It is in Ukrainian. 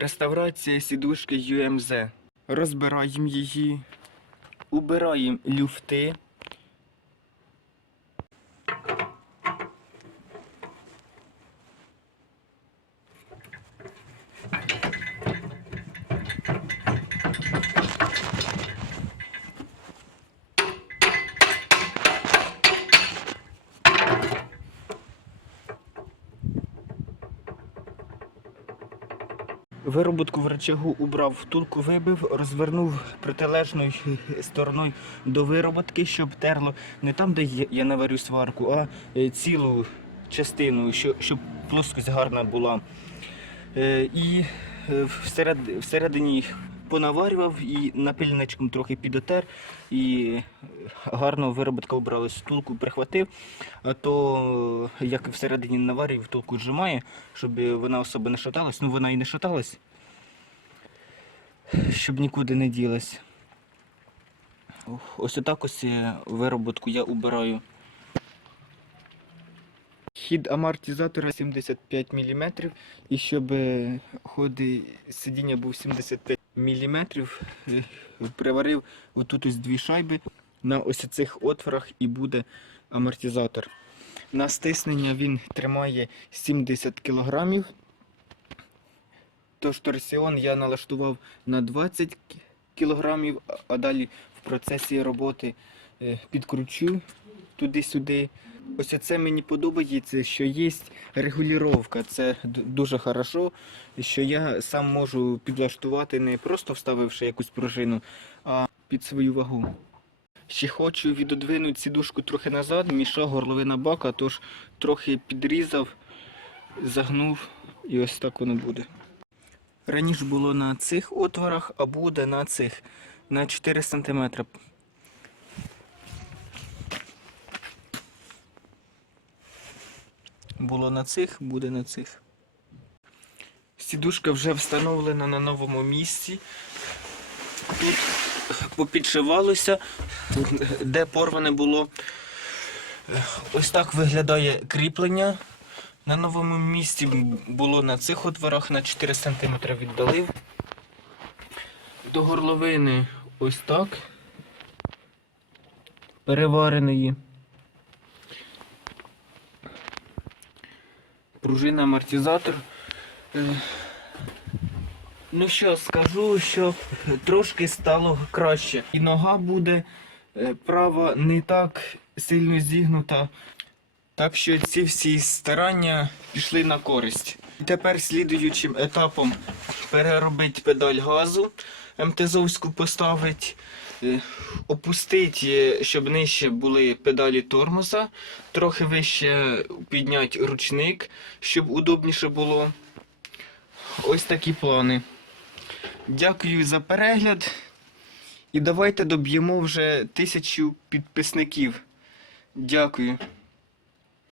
Реставрація сідушки UMZ. Розбираємо її, убираємо люфти. Вироботку в речагу убрав, втулку вибив, розвернув протилежною стороною до вироботки, щоб терло не там, де я- наварю сварку, а е, цілу частину, щоб плоскость гарна була. Е, І е, всередині понаварював і напильничком трохи підотер, і гарно вироботка обралась, втулку прихватив, а то як всередині наварює, втулку зжимає, щоб вона особо не шаталась. Ну вона і не шаталась, щоб нікуди не ділась. Ось отак ось е, вироботку я убираю. Хід амортизатора 75 мм, і щоб е, ход сидіння був 75 мм, приварив отут ось дві шайби на ось цих отворах і буде амортизатор. На стиснення він тримає 70 кг. Тож торсіон я налаштував на 20 кг, а далі в процесі роботи е, підкручу туди-сюди. Ось це мені подобається, що є регулювання. Це дуже хорошо, що я сам можу підлаштувати не просто вставивши якусь пружину, а під свою вагу. Ще хочу відодвинути сідушку трохи назад, міша горловина бака, тож трохи підрізав, загнув і ось так воно буде. Раніше було на цих отворах, а буде на цих на 4 см. Було на цих, буде на цих. Сідушка вже встановлена на новому місці. Тут попідшивалося, де порване було. Ось так виглядає кріплення. На новому місці було на цих отворах на 4 см віддалив. До горловини ось так. Перевареної. Пружина амортизатор. Е, Ну що, скажу, що трошки стало краще. І нога буде е, права не так сильно зігнута. Так що ці всі старання пішли на користь. І Тепер слідуючим етапом переробити педаль газу, МТЗовську поставити, е, опустити, е, щоб нижче були педалі тормоза, трохи вище підняти ручник, щоб удобніше було. Ось такі плани. Дякую за перегляд. І давайте доб'ємо вже тисячу підписників. Дякую.